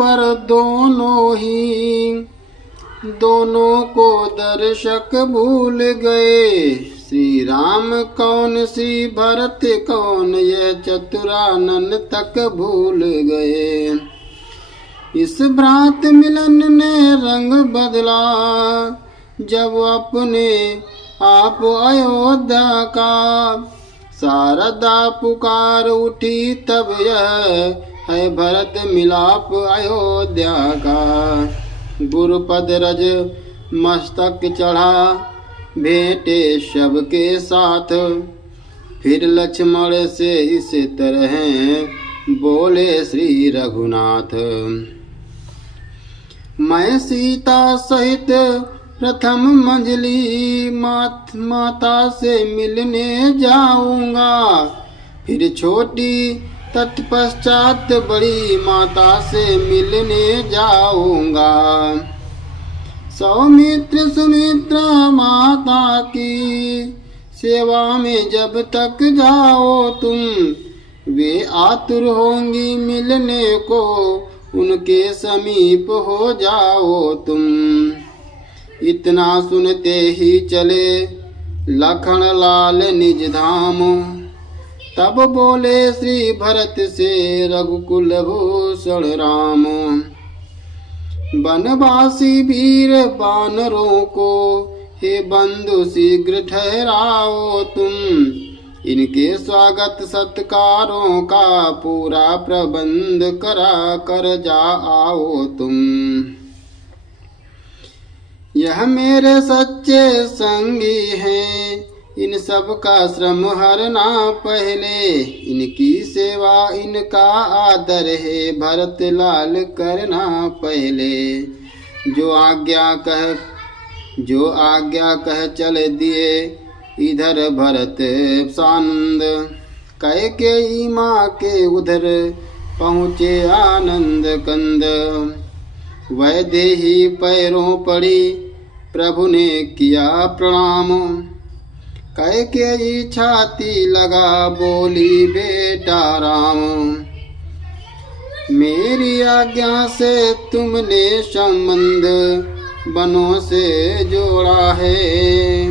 पर दोनों को दर्शक भूल गए। श्री राम कौन श्री भरत कौन, यह चतुरानन तक भूल गए। इस भ्रात मिलन ने रंग बदला, जब अपने आप अयोध्या का। शारदा पुकार उठी तब, यह है भरत मिलाप अयोध्या का। गुरुपद रज मस्तक चढ़ा, भेंटे शब के साथ। फिर लक्ष्मण से इस तरह बोले श्री रघुनाथ। मैं सीता सहित प्रथम मंजली माता से मिलने जाऊंगा। फिर छोटी तत्पश्चात बड़ी माता से मिलने जाऊंगा। सौमित्र सुमित्रा माता की सेवा में जब तक जाओ तुम, वे आतुर होंगी मिलने को, उनके समीप हो जाओ तुम। इतना सुनते ही चले लखन लाल निज धाम। तब बोले श्री भरत से रघुकुल भूषण राम। बनवासी वीर बानरों को, हे बंधु शीघ्र ठहराओ तुम। इनके स्वागत सत्कारों का पूरा प्रबंध करा कर जाओ तुम। यह मेरे सच्चे संगी हैं, इन सब का श्रम हरना पहले। इनकी सेवा इनका आदर है, भरत लाल करना पहले। जो आज्ञा कह चल दिए इधर भरत सानंद। कैकेयी माँ के उधर पहुँचे आनंद कंद। वैदेही पैरों पड़ी प्रभु ने किया प्रणाम। कैकेयी छाती लगा बोली बेटा राम। मेरी आज्ञा से तुमने संबंध बनों से जोड़ा है।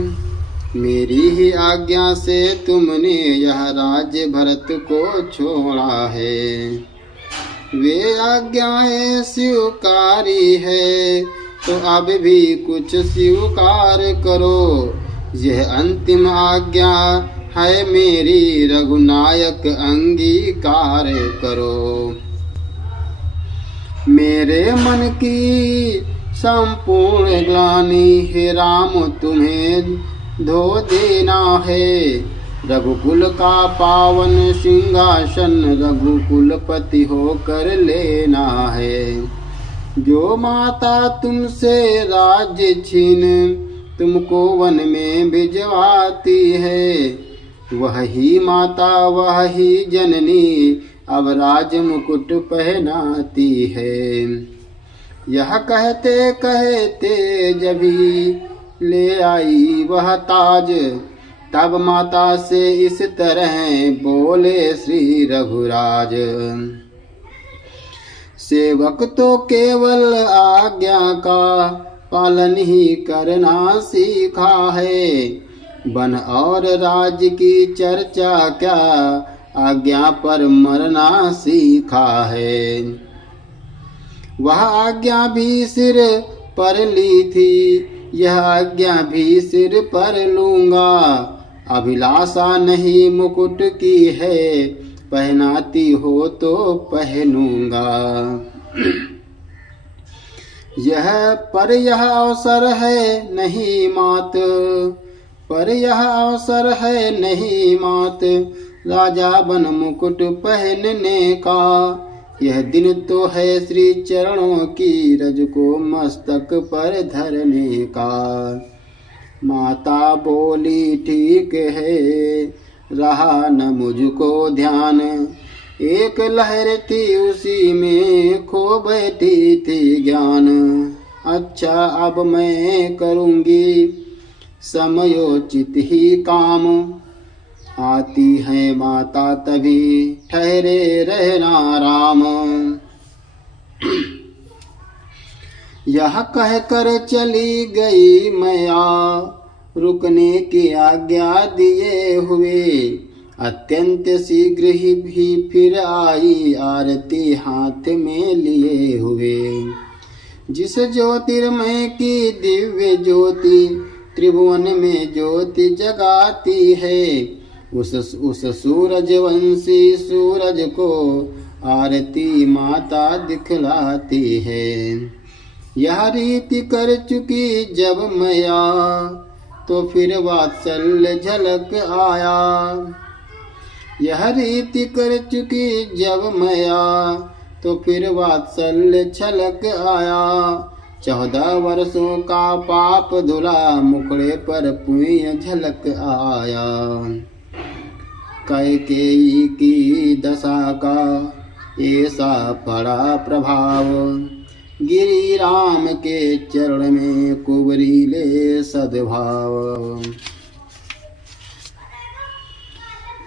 मेरी ही आज्ञा से तुमने यह राज्य भरत को छोड़ा है। वे आज्ञाएं स्वीकारी है, तो अब भी कुछ स्वीकार करो। यह अंतिम आज्ञा है मेरी, रघुनायक अंगीकार करो। मेरे मन की संपूर्ण ग्लानि हे राम तुम्हें धो देना है। रघुकुल का पावन सिंहासन रघुकुलपति होकर लेना है। जो माता तुमसे राज्य छीन तुमको वन में भिजवाती है, वही माता वही जननी अब राज मुकुट पहनाती है। यह कहते कहते जभी ले आई वह ताज, तब माता से इस तरह बोले श्री रघुराज। सेवक तो केवल आज्ञा का पालन ही करना सीखा है। वन और राज की चर्चा क्या, आज्ञा पर मरना सीखा है। वह आज्ञा भी सिर पर ली थी, यह आज्ञा भी सिर पर लूंगा। अभिलाषा नहीं मुकुट की है, पहनाती हो तो पहनूंगा। यह अवसर है नहीं मात, पर यह अवसर है नहीं मात, राजा बन मुकुट पहनने का। यह दिन तो है श्री चरणों की रज को मस्तक पर धरने का। माता बोली ठीक है, रहा न मुझको ध्यान। एक लहर थी उसी में खो बैठी थी ज्ञान। अच्छा अब मैं करूँगी समयोचित ही काम। आती है माता तभी ठहरे रहना राम। यह कह कर चली गई मैया, रुकने की आज्ञा दिए हुए। अत्यंत शीघ्र ही भी फिर आई, आरती हाथ में लिए हुए। जिस ज्योतिर्मय की दिव्य ज्योति त्रिभुवन में ज्योति जगाती है, उस सूरजवंशी सूरज को आरती माता दिखलाती है। यह रीति कर चुकी जब मैया, तो फिर वात्सल्य झलक आया। यह रीति कर चुकी जब मैया, तो फिर वात्सल्य छलक आया। 14 वर्षों का पाप धुला, मुखड़े पर पुण्य झलक आया। कैकेयी की दशा का ऐसा पड़ा प्रभाव, गिरी राम के चरण में कुबरीले सद्भाव।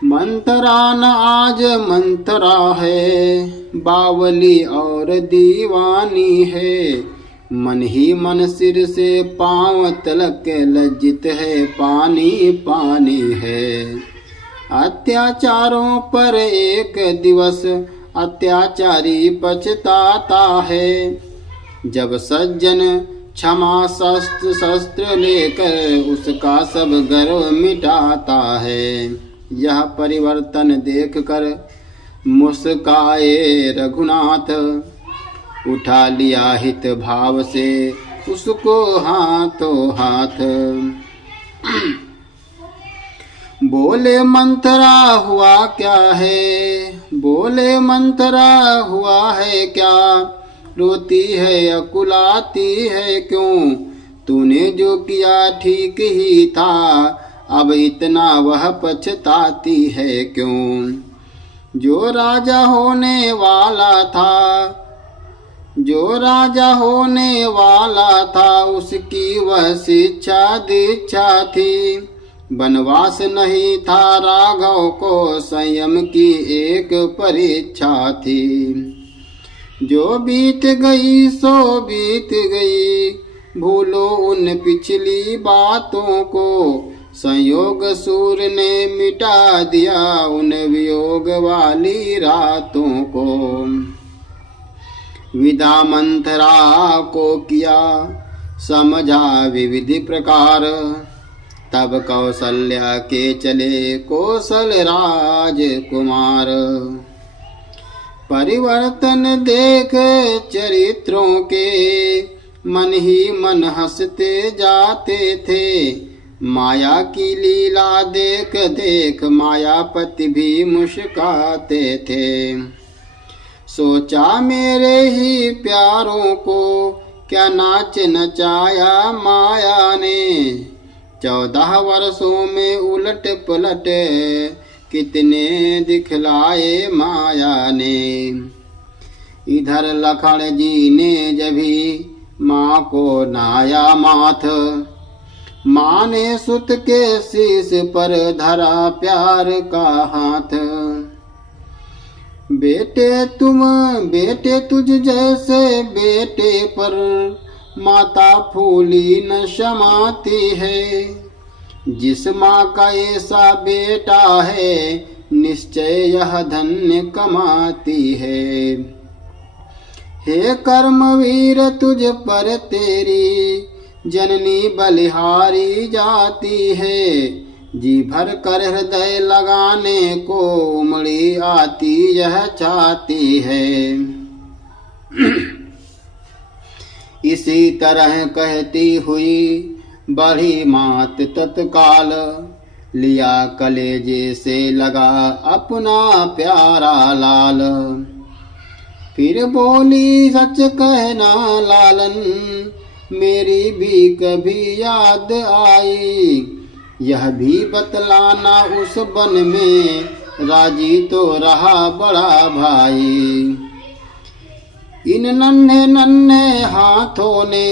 मंथरा न आज मंथरा है, बावली और दीवानी है। मन ही मन सिर से पांव तलक लज्जित है, पानी पानी है। अत्याचारों पर एक दिवस अत्याचारी पछताता है। जब सज्जन क्षमा शस्त्र लेकर उसका सब गर्व मिटाता है। यह परिवर्तन देखकर मुस्काए रघुनाथ, उठा लिया हित भाव से उसको हाथों हाथ। बोले मंथरा हुआ क्या है, बोले मंथरा हुआ है क्या, रोती है अकुलाती है क्यों। तूने जो किया ठीक ही था, अब इतना वह पछताती है क्यों। जो राजा होने वाला था, जो राजा होने वाला था, उसकी वह शिक्षा दीक्षा थी। वनवास नहीं था राघव को, संयम की एक परीक्षा थी। जो बीत गई सो बीत गई, भूलो उन पिछली बातों को। संयोग सूर्य ने मिटा दिया उन वियोग वाली रातों को। विदा मंथरा को किया समझा विविध प्रकार, तब कौशल्या के चले कौशल राजकुमार। परिवर्तन देख चरित्रों के, मन ही मन हंसते जाते थे। माया की लीला देख देख मायापति भी मुस्काते थे। सोचा मेरे ही प्यारों को, क्या नाच नचाया माया ने। 14 वर्षों में उलट पलट कितने दिखलाए माया ने। इधर लखन जी ने जभी माँ को नाया माथ, माँ ने सुत के शीश पर धरा प्यार का हाथ। बेटे तुझ जैसे बेटे पर माता फूली न समाती है। जिस माँ का ऐसा बेटा है, निश्चय यह धन्य कमाती है। हे कर्मवीर तुझ पर तेरी जननी बलिहारी जाती है। जी भर कर हृदय लगाने को उमड़ी आती यह चाहती है। इसी तरह कहती हुई बढ़ी मात तत्काल, लिया कलेजे से लगा अपना प्यारा लाल। फिर बोली सच कहना लालन, मेरी भी कभी याद आई। यह भी बतलाना उस वन में, राजी तो रहा बड़ा भाई। इन नन्हे नन्हे हाथों ने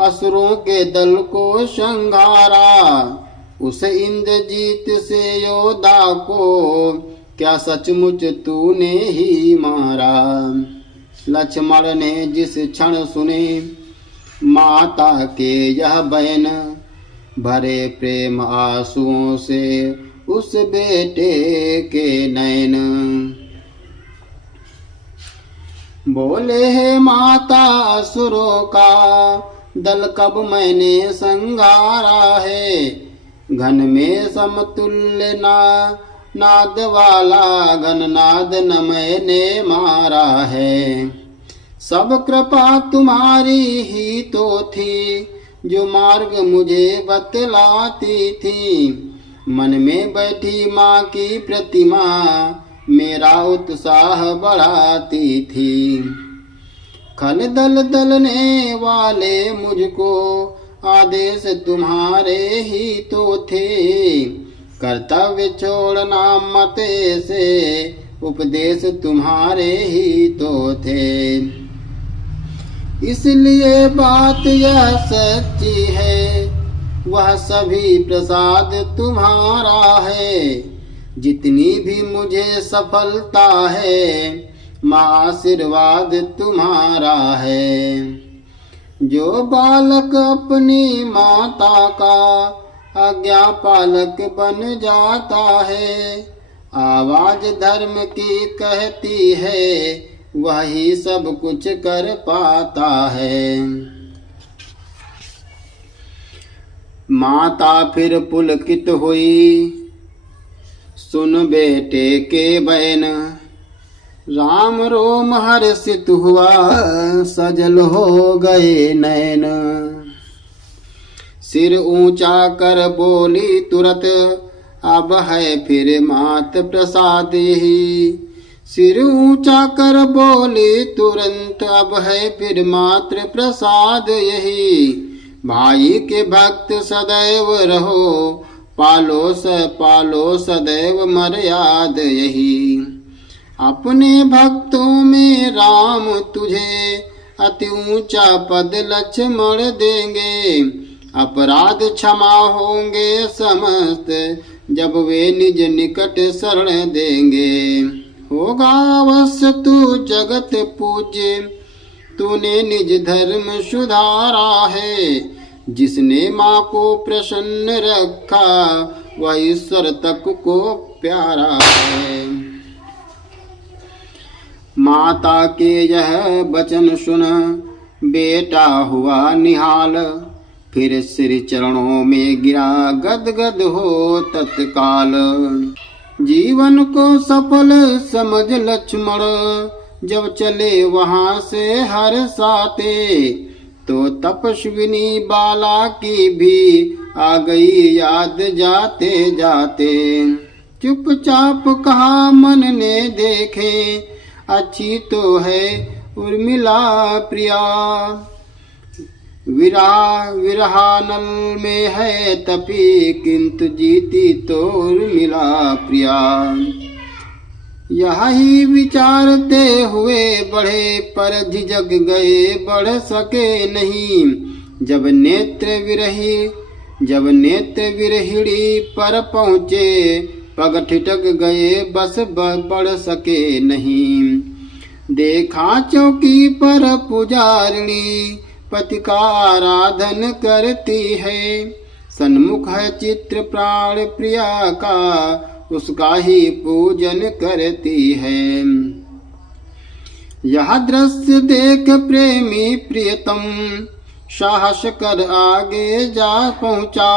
असुरों के दल को संघारा। उस इंद्रजीत से योद्धा को, क्या सचमुच तूने ही मारा। लक्ष्मण ने जिस क्षण सुने माता के यह बहन भरे प्रेम आंसुओं से उस बेटे के नयन। बोले है माता असुरों का दल कब मैंने संगारा है, घन में समतुल्य नाद वाला घननाद न मैंने मारा है। सब कृपा तुम्हारी ही तो थी जो मार्ग मुझे बतलाती थी। मन में बैठी माँ की प्रतिमा मेरा उत्साह बढ़ाती थी। खल दल दलने वाले मुझको आदेश तुम्हारे ही तो थे। कर्तव्य छोड़ना मत से उपदेश तुम्हारे ही तो थे। इसलिए बात यह सच्ची है वह सभी प्रसाद तुम्हारा है। जितनी भी मुझे सफलता है माँ आशीर्वाद तुम्हारा है। जो बालक अपनी माता का आज्ञा पालक बन जाता है, आवाज धर्म की कहती है वही सब कुछ कर पाता है। माता फिर पुलकित हुई सुन बेटे के बयन। राम रोम हर्षित हुआ सजल हो गए नयन। सिर ऊंचा कर बोली तुरत अब है फिर मात प्रसाद यही। सिर ऊंचा कर बोली तुरंत अब है फिर मात्र प्रसाद यही। भाई के भक्त सदैव रहो पालो सदैव मर्याद यही। अपने भक्तों में राम तुझे अति ऊंचा पद लक्ष्मण देंगे। अपराध क्षमा होंगे समस्त जब वे निज निकट शरण देंगे। होगा अवश्य तू जगत पूज्य तूने निज धर्म सुधारा है। जिसने माँ को प्रसन्न रखा वह ईश्वर तक को प्यारा है। माता के यह वचन सुन बेटा हुआ निहाल। फिर श्री चरणों में गिरा गदगद हो तत्काल। जीवन को सफल समझ लक्ष्मण जब चले वहां से हर साते। तो तपस्विनी बाला की भी आ गई याद जाते जाते। चुपचाप कहा मन ने देखे अच्छी तो है उर्मिला प्रिया। विरहानल में है तपी किंतु जीती तो उर्मिला प्रिया। यही विचारते हुए बढ़े पर झिझक गए बढ़ सके नहीं। जब नेत्र विरहिणी पर पहुँचे पग ठिठक गए बस बढ़ सके नहीं। देखा चौकी पर पुजारिणी पति का आराधन करती है। सन्मुख है चित्र प्राण प्रिया का उसका ही पूजन करती है। यह दृश्य देख प्रेमी प्रियतम साहस कर आगे जा पहुँचा।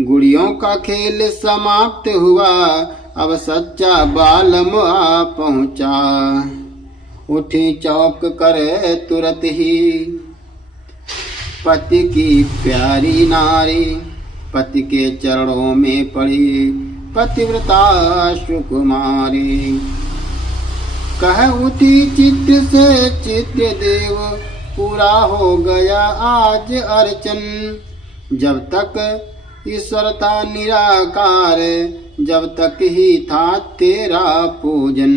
गुड़ियों का खेल समाप्त हुआ अब सच्चा बालम आ पहुँचा। उठी चौक कर तुरंत ही पति की प्यारी नारी। पति के चरणों में पड़ी पतिव्रता सुकुमारी। कह उठी चित्र से चित्र देव पूरा हो गया आज अर्चन। जब तक ईश्वर था निराकार जब तक ही था तेरा पूजन।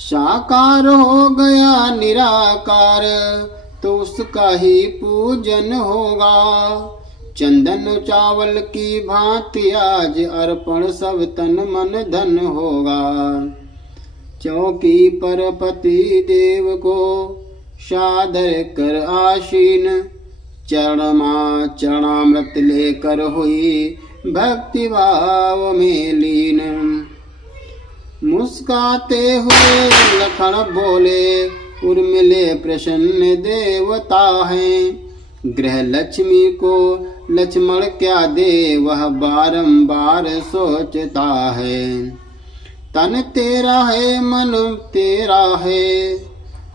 साकार हो गया निराकार तो उसका ही पूजन होगा। चंदन चावल की भांति आज अर्पण सब तन मन धन होगा। चौकी पर पति देव को सादर कर आशीन, चरणामृत लेकर हुई भक्ति भाव में लीन। मुस्काते हुए लखन बोले, उर्मिले प्रसन्न देवता हैं। गृह लक्ष्मी को लक्ष्मण क्या दे, वह बारंबार सोचता है। तन तेरा है मन तेरा है,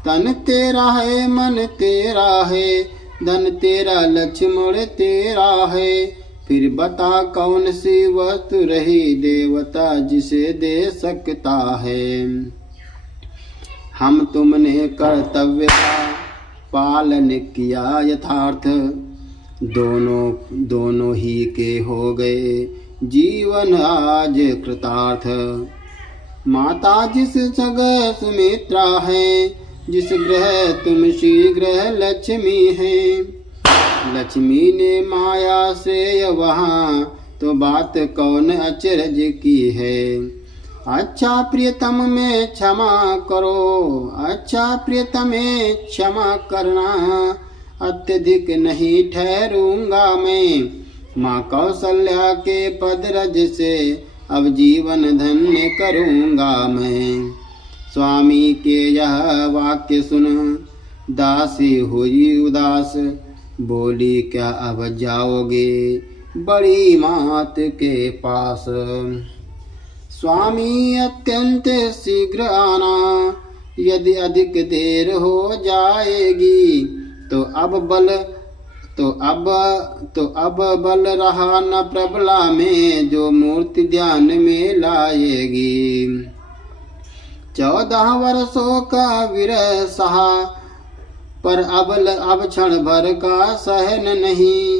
तन तेरा है मन तेरा है, धन तेरा लक्ष्मण तेरा है। फिर बता कौन सी वस्तु रही देवता जिसे दे सकता है। हम तुमने कर्तव्य का पालन किया यथार्थ, दोनों ही के हो गए जीवन आज कृतार्थ। माता जिस जगह सुमित्रा है, जिस ग्रह तुम शीघ्र लक्ष्मी है। लक्ष्मी ने माया से वहाँ तो बात कौन अचरज की है। अच्छा प्रियतम में क्षमा करो, अच्छा प्रियतम में क्षमा करना, अत्यधिक नहीं ठहरूंगा मैं। माँ कौशल्या के पदरज से अब जीवन धन्य करूँगा मैं। स्वामी के यह वाक्य सुन दासी हुई उदास, बोली क्या अब जाओगे बड़ी मात के पास। स्वामी अत्यंत शीघ्र आना, यदि अधिक देर हो जाएगी तो अब बल रहा न प्रबला में, जो मूर्ति ध्यान में लाएगी। 14 वर्षों का विरह सहा, पर अब क्षण भर का सहन नहीं।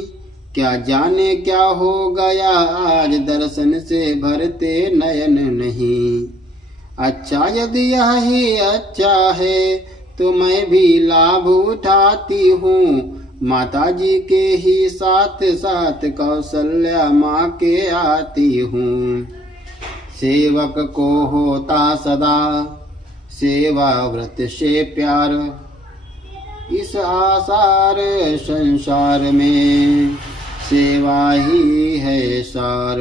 क्या जाने क्या हो गया आज, दर्शन से भरते नयन नहीं। अच्छा यदि यह ही अच्छा है तो मैं भी लाभ उठाती हूँ। माता जी के ही साथ साथ कौशल्या माँ के आती हूँ। सेवक को होता सदा सेवा व्रत से प्यार, इस आसार संसार में सेवा ही है सार।